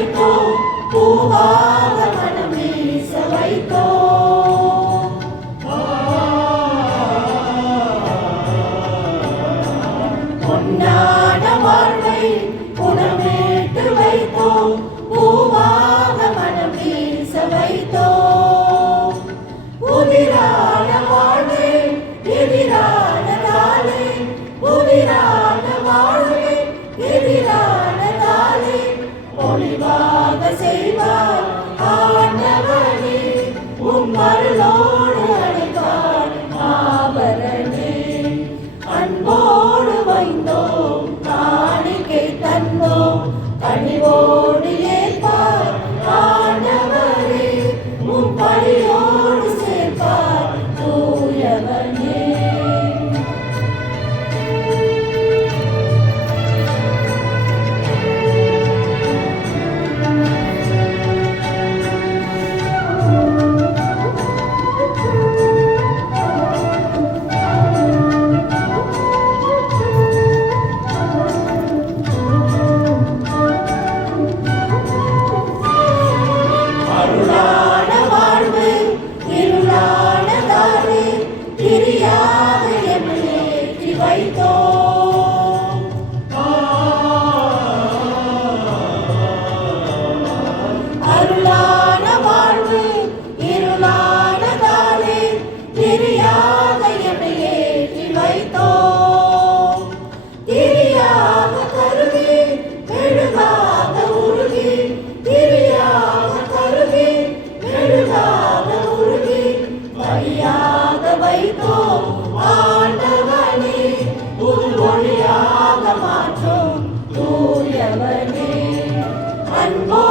வைத்தோ பூவாக மனம் வீச வைத்தோ பொன்னான வைத்தோம் and more.